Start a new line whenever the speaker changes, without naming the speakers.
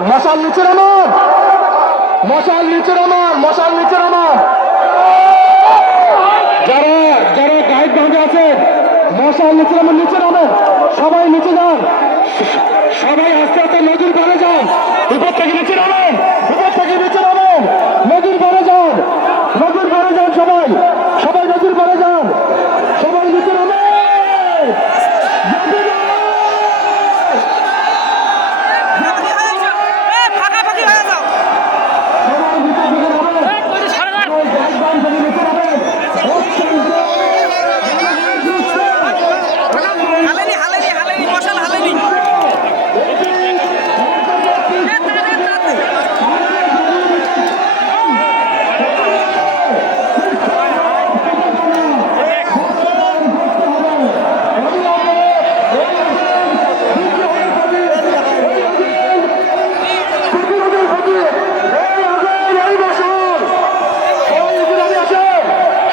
মশাল নিচে নামান মশাল নিচে নামান মশাল নিচে নামান যারা যারা গায়ক ভাঙে আছেন, মশাল নিচে নামান নিচে নামেন সবাই নিচে যান। সবাই আস্তে আস্তে নদীর করে যান। উপর থেকে নিচে নামেন। উপর থেকে নিচে নামেন। নদীর পারে যান। নদীর পারে যান সবাই। সবাই নজর করে যান। সবাই নিচে নামেন